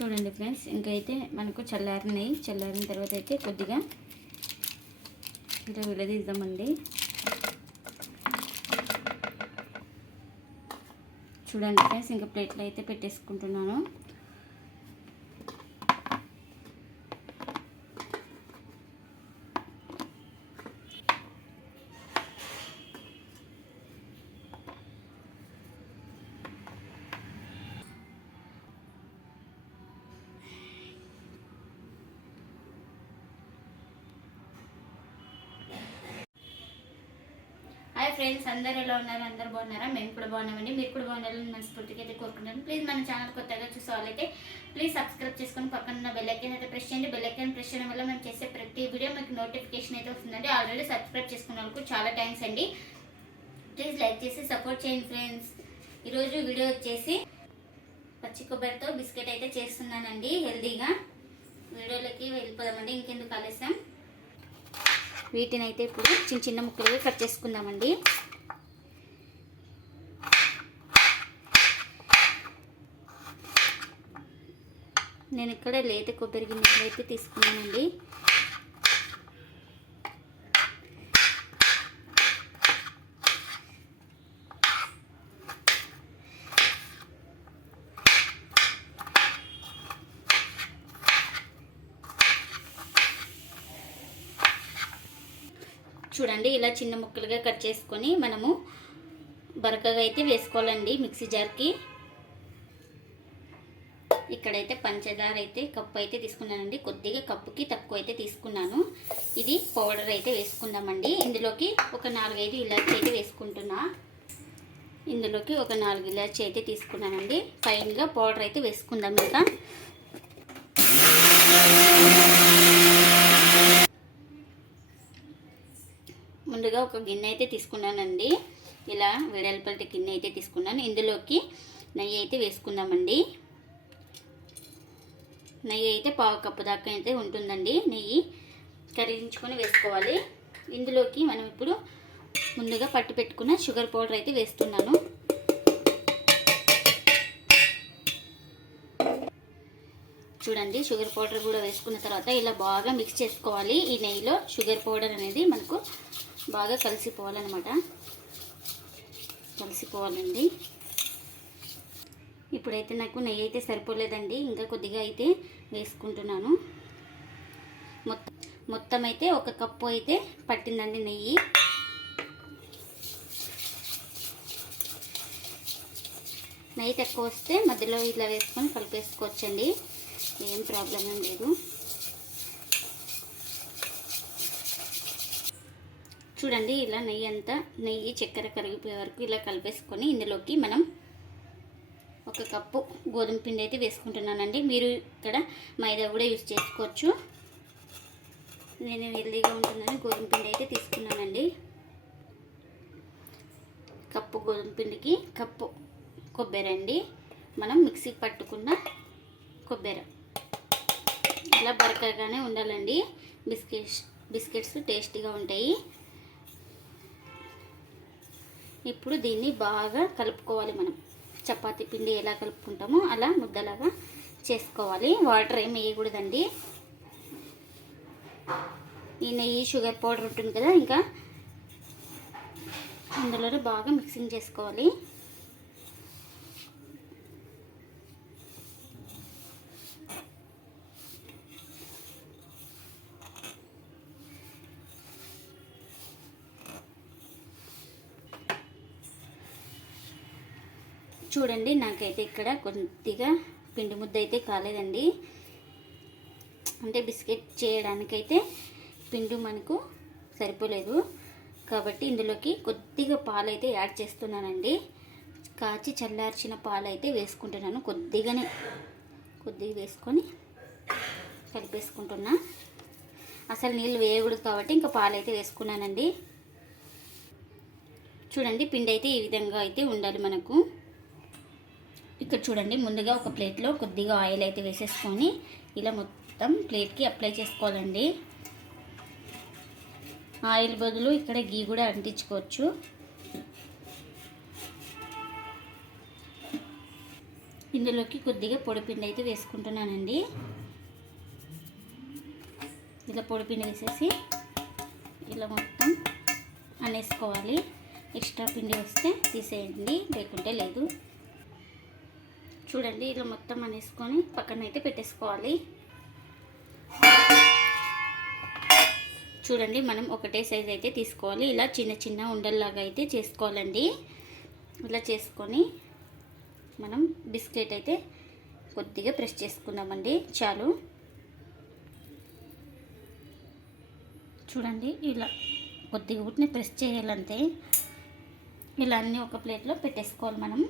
చూడండి ఫ్రెండ్స్ ఇంకైతే మనకు చల్లారినాయి. చల్లారిన తర్వాత అయితే కొద్దిగా ఇలా విడదీద్దామండి చూడండి ఫ్రెండ్స్ ఇంకా ప్లేట్లో అయితే పెట్టేసుకుంటున్నాను. ఫ్రెండ్స్ అందరు ఎలా ఉన్నారు? అందరు బాగున్నారా? మేము కూడా బాగున్నామండి. మీరు కూడా బాగుండాలని మనస్ఫూర్తిగా అయితే కోరుకుంటాను ప్లీజ్ మన ఛానల్ కొత్తగా చూసే వాళ్ళైతే ప్లీజ్ సబ్స్క్రైబ్ చేసుకొని పక్కన ఉన్న అయితే ప్రెస్ చేయండి. బెల్లైకన్ ప్రెస్ చేయడం వల్ల మేము చేసే ప్రతి వీడియో మీకు నోటిఫికేషన్ అయితే వస్తుందండి. ఆల్రెడీ సబ్స్క్రైబ్ చేసుకున్న వాళ్ళకు చాలా థ్యాంక్స్ అండి. ప్లీజ్ లైక్ చేసి సపోర్ట్ చేయండి ఫ్రెండ్స్ ఈరోజు వీడియో వచ్చేసి పచ్చి కొబ్బరితో బిస్కెట్ అయితే చేస్తున్నానండి హెల్తీగా వీడియోలోకి వెళ్ళిపోదామండి. ఇంకెందుకు ఆలస్యం? వీటిని అయితే ఇప్పుడు చిన్న చిన్న ముక్కలుగా కట్ చేసుకుందామండి. నేను ఇక్కడ లేత కొబ్బరి గిన్నెలు అయితే తీసుకున్నానండి. చూడండి ఇలా చిన్న ముక్కలుగా కట్ చేసుకొని మనము బరకగా అయితే వేసుకోవాలండి మిక్సీ జార్కి. ఇక్కడైతే పంచదార అయితే కప్పు అయితే తీసుకున్నానండి. కొద్దిగా కప్పుకి తక్కువ అయితే తీసుకున్నాను. ఇది పౌడర్ అయితే వేసుకుందామండి. ఇందులోకి ఒక నాలుగైదు ఇలాచి అయితే వేసుకుంటున్నా. ఇందులోకి ఒక నాలుగు ఇలాచి అయితే తీసుకున్నానండి. ఫైన్గా పౌడర్ అయితే వేసుకుందాం ఇంకా. ముందుగా ఒక గిన్నె అయితే తీసుకున్నానండి. ఇలా వెడల్పటి గిన్నె అయితే తీసుకున్నాను. ఇందులోకి నెయ్యి అయితే వేసుకుందామండి. నెయ్యి అయితే పావు కప్పు దాకా అయితే ఉంటుందండి. నెయ్యి కరిగించుకొని వేసుకోవాలి. ఇందులోకి మనం ఇప్పుడు ముందుగా పట్టి పెట్టుకున్న షుగర్ పౌడర్ అయితే వేస్తున్నాను. చూడండి షుగర్ పౌడర్ కూడా వేసుకున్న తర్వాత ఇలా బాగా మిక్స్ చేసుకోవాలి. ఈ నెయ్యిలో షుగర్ పౌడర్ అనేది మనకు బాగా కలిసిపోవాలన్నమాట. కలిసిపోవాలండి. ఇప్పుడైతే నాకు నెయ్యి అయితే సరిపోలేదండి. ఇంకా కొద్దిగా అయితే వేసుకుంటున్నాను. మొత్తం మొత్తం అయితే ఒక కప్పు అయితే పట్టిందండి నెయ్యి. నెయ్యి తక్కువ వస్తే మధ్యలో ఇట్లా వేసుకొని కలిపేసుకోవచ్చండి. ఏం ప్రాబ్లం ఏం లేదు. చూడండి ఇలా నెయ్యి అంతా నెయ్యి చక్కెర కరిగిపోయే వరకు ఇలా కలిపేసుకొని ఇందులోకి మనం ఒక కప్పు గోధుమ పిండి అయితే వేసుకుంటున్నానండి. మీరు ఇక్కడ మైదా కూడా యూజ్ చేసుకోవచ్చు. నేను హెల్దీగా ఉంటుందని గోధుమ పిండి అయితే తీసుకున్నానండి. కప్పు గోధుమ పిండికి కప్పు కొబ్బరి అండి. మనం మిక్సీకి పట్టుకున్న కొబ్బరి. ఇలా బరకగానే ఉండాలండి. బిస్కెట్స్ బిస్కెట్స్ టేస్టీగా ఉంటాయి. ఇప్పుడు దీన్ని బాగా కలుపుకోవాలి మనం. చపాతీ పిండి ఎలా కలుపుకుంటామో అలా ముద్దలాగా చేసుకోవాలి. వాటర్ ఏమి వేయకూడదండి. ఈ నెయ్యి షుగర్ పౌడర్ ఉంటుంది కదా ఇంకా అందులోనే బాగా మిక్సింగ్ చేసుకోవాలి. చూడండి నాకైతే ఇక్కడ కొద్దిగా పిండి ముద్ద అయితే కాలేదండి. అంటే బిస్కెట్ చేయడానికైతే పిండి మనకు సరిపోలేదు. కాబట్టి ఇందులోకి కొద్దిగా పాలైతే యాడ్ చేస్తున్నానండి. కాచి చల్లార్చిన పాలైతే వేసుకుంటున్నాను. కొద్దిగానే కొద్దిగా వేసుకొని కలిపేసుకుంటున్నా. అసలు నీళ్ళు వేయకూడదు కాబట్టి ఇంకా పాలైతే వేసుకున్నానండి. చూడండి పిండి అయితే ఈ విధంగా అయితే ఉండాలి మనకు. ఇక్కడ చూడండి ముందుగా ఒక ప్లేట్లో కొద్దిగా ఆయిల్ అయితే వేసేసుకొని ఇలా మొత్తం ప్లేట్కి అప్లై చేసుకోవాలండి. ఆయిల్ బదులు ఇక్కడ గీ కూడా అంటించుకోవచ్చు. ఇందులోకి కొద్దిగా పొడిపిండి అయితే వేసుకుంటున్నానండి. ఇలా పొడిపిండి వేసేసి ఇలా మొత్తం అనేసుకోవాలి. ఎక్స్ట్రా పిండి వస్తే తీసేయండి లేకుంటే లేదు. చూడండి ఇలా మొత్తం అనేసుకొని పక్కన అయితే పెట్టేసుకోవాలి. చూడండి మనం ఒకటే సైజ్ అయితే తీసుకోవాలి. ఇలా చిన్న చిన్న ఉండల్లాగా అయితే చేసుకోవాలండి. ఇలా చేసుకొని మనం బిస్కెట్ అయితే కొద్దిగా ప్రెస్ చేసుకుందామండి. చాలు. చూడండి ఇలా కొద్దిగా ఉట్టిని ప్రెస్ చేయాలంతే ఇలా అన్నీ ఒక ప్లేట్లో పెట్టేసుకోవాలి మనం.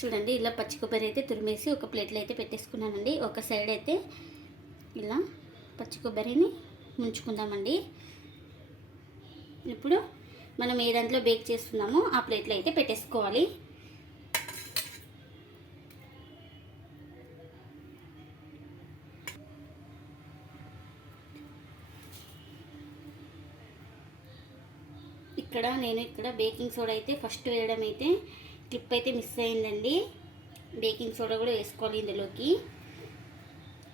చూడండి ఇలా పచ్చి కొబ్బరి అయితే తురిమేసి ఒక ప్లేట్లో అయితే పెట్టేసుకున్నానండి. ఒక సైడ్ అయితే ఇలా పచ్చి కొబ్బరిని ముంచుకుందామండి. ఇప్పుడు మనం ఏ దాంట్లో బేక్ చేస్తున్నామో ఆ ప్లేట్లో అయితే పెట్టేసుకోవాలి. ఇక్కడ నేను ఇక్కడ బేకింగ్ సోడా అయితే ఫస్ట్ వేయడం అయితే క్లిప్ అయితే మిస్ అయిందండి. బేకింగ్ సోడా కూడా వేసుకోవాలి ఇందులోకి.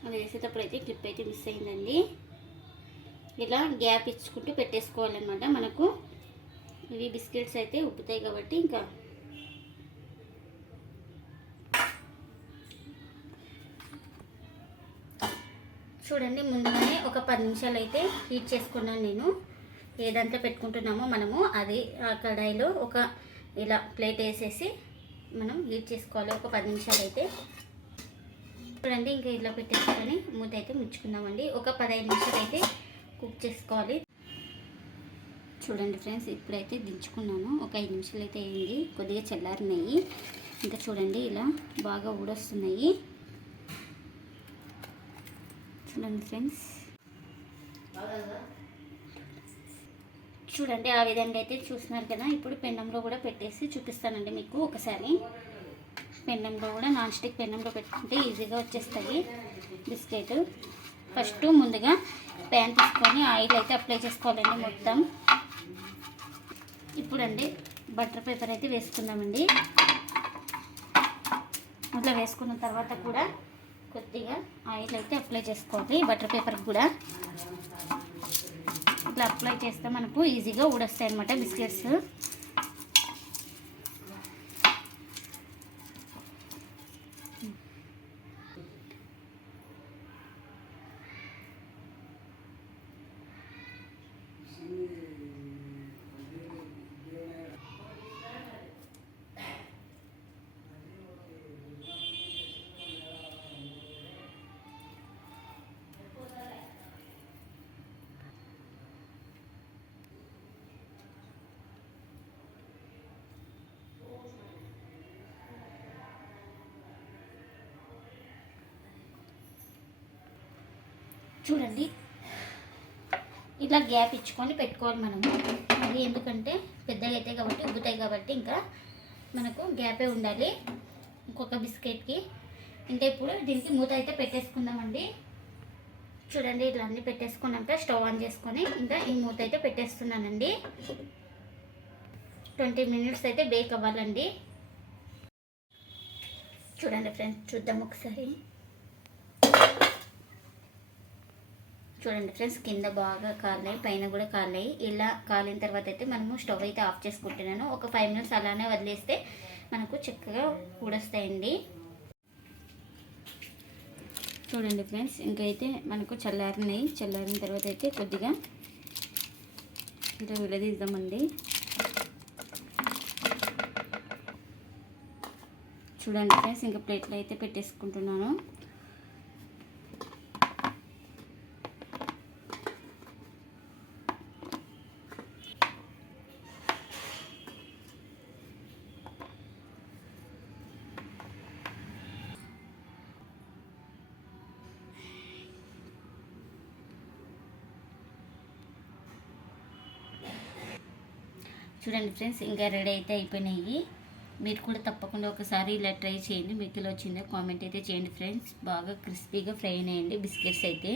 అది వేసేటప్పుడు అయితే క్లిప్ అయితే మిస్ అయిందండి. ఇలా గ్యాప్ ఇచ్చుకుంటూ పెట్టేసుకోవాలన్నమాట మనకు. ఇవి బిస్కెట్స్ అయితే ఉప్పుతాయి కాబట్టి ఇంకా. చూడండి ముందుగానే ఒక పది నిమిషాలు అయితే హీట్ చేసుకున్నాను నేను. ఏదంతా పెట్టుకుంటున్నామో మనము అది ఆ కడాయిలో ఒక ఇలా ప్లేట్ వేసేసి మనం హీట్ చేసుకోవాలి. ఒక పది నిమిషాలు అయితే. చూడండి ఇంకా ఇలా పెట్టేసుకొని మూత అయితే ముచ్చుకుందామండి ఒక పదహైదు నిమిషాలు అయితే కుక్ చేసుకోవాలి. చూడండి ఫ్రెండ్స్ ఇప్పుడైతే దించుకున్నాను. ఒక ఐదు నిమిషాలు అయితే అయింది. కొద్దిగా చల్లారినాయి. ఇంకా చూడండి ఇలా బాగా ఊడొస్తున్నాయి. చూడండి ఫ్రెండ్స్. చూడండి ఆ విధంగా అయితే చూస్తున్నారు కదా. ఇప్పుడు పెండంలో కూడా పెట్టేసి చూపిస్తానండి మీకు ఒకసారి. పెండంలో కూడా నాన్ స్టిక్ పెండంలో పెట్టుకుంటే ఈజీగా వచ్చేస్తాయి బిస్కెట్. ఫస్ట్ ముందుగా ప్యాన్ తీసుకొని ఆయిల్ అయితే అప్లై చేసుకోవాలండి మొత్తం. ఇప్పుడండి బటర్ పేపర్ అయితే వేసుకుందామండి. అట్లా వేసుకున్న తర్వాత కూడా కొద్దిగా ఆయిల్ అయితే అప్లై చేసుకోవాలి బటర్ పేపర్ కూడా. ఇట్లా అప్లై చేస్తే మనకు ఈజీగా ఊడొస్తాయి అనమాట బిస్కెట్స్ చూడండి. ఇట్లా గ్యాప్ ఇచ్చుకొని పెట్టుకోవాలి మనము. అది ఎందుకంటే పెద్దగా అవుతాయి కాబట్టి ఉబ్బుతాయి కాబట్టి ఇంకా మనకు గ్యాపే ఉండాలి. ఇంకొక బిస్కెట్కి. ఇంకా ఇప్పుడు దీనికి మూత అయితే పెట్టేసుకుందామండి. చూడండి ఇట్లా అన్నీ పెట్టేసుకున్నాక స్టవ్ ఆన్ చేసుకొని ఇంకా ఈ మూత అయితే పెట్టేస్తున్నానండి. ట్వంటీ మినిట్స్ అయితే బేక్ అవ్వాలండి. చూడండి ఫ్రెండ్స్ చూద్దాం ఒకసారి. చూడండి ఫ్రెండ్స్ కింద బాగా కాలాయి పైన కూడా కాలాయి. ఇలా కాలిన తర్వాత అయితే మనము స్టవ్ అయితే ఆఫ్ చేసుకుంటున్నాను. ఒక ఫైవ్ మినిట్స్ అలానే వదిలేస్తే మనకు చక్కగా ఊడొస్తాయండి. చూడండి ఫ్రెండ్స్ ఇంకైతే మనకు చల్లారినాయి. చల్లారిన తర్వాత అయితే కొద్దిగా ఇలా విడదీద్దామండి. చూడండి ఫ్రెండ్స్ ఇంకా ప్లేట్లో అయితే పెట్టేసుకుంటున్నాను. చూడండి ఫ్రెండ్స్ ఇంకా రెడీ అయితే అయిపోయినాయి. మీరు కూడా తప్పకుండా ఒకసారి ఇలా ట్రై చేయండి. మీకు ఇలా వచ్చిందో కామెంట్ అయితే చేయండి ఫ్రెండ్స్. బాగా క్రిస్పీగా ఫ్రై అయినాయండి బిస్కెట్స్ అయితే.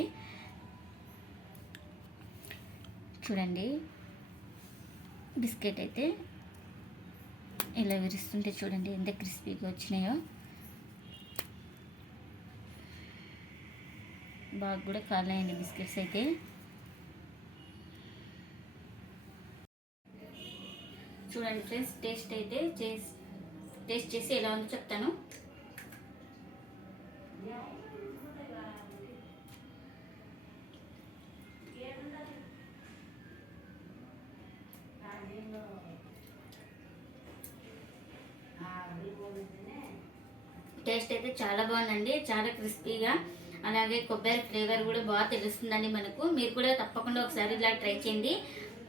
చూడండి బిస్కెట్ అయితే ఇలా విరుస్తుంటే చూడండి ఎంత క్రిస్పీగా వచ్చినాయో. బాగా కూడా కాలేయండి బిస్కెట్స్ అయితే. చూడండి ఫ్రెండ్స్ టేస్ట్ అయితే చేసి టేస్ట్ చేసి ఎలా ఉందో చెప్తాను. టేస్ట్ అయితే చాలా బాగుందండి చాలా క్రిస్పీగా. అలాగే కొబ్బరి ఫ్లేవర్ కూడా బాగా తెలుస్తుందండి మనకు. మీరు కూడా తప్పకుండా ఒకసారి ఇలా ట్రై చేయండి.